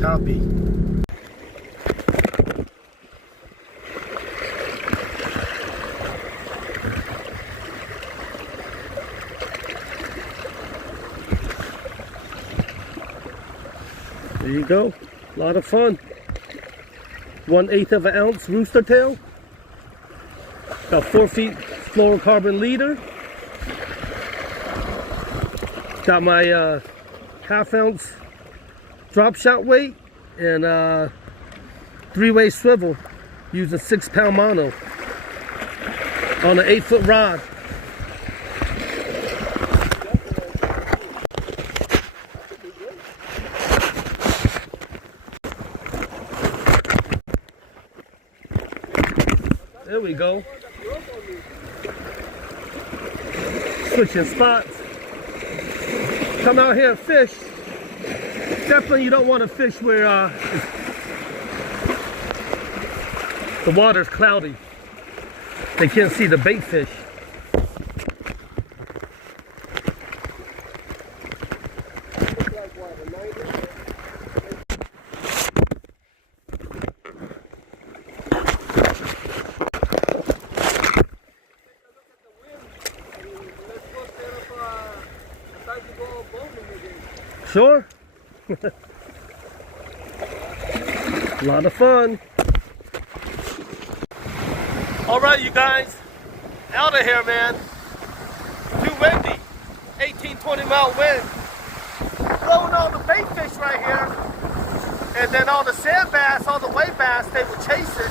choppy. There you go. A lot of fun. 1/8 of an ounce rooster tail. Got 4 feet fluorocarbon leader. Got my 1/2 ounce drop shot weight and 3-way swivel using 6-pound mono on an 8-foot rod. There we go. Switching spots. Come out here and fish. Definitely you don't want to fish where the water's cloudy. They can't see the bait fish. Sure. A lot of fun. All right, you guys, out of here, man. Too windy, 18-20 mile wind. Blowing all the bait fish right here. And then all the sand bass, all the wave bass, they will chase it.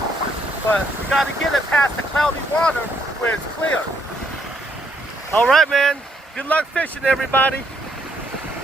But we got to get it past the cloudy water where it's clear. All right, man. Good luck fishing, everybody.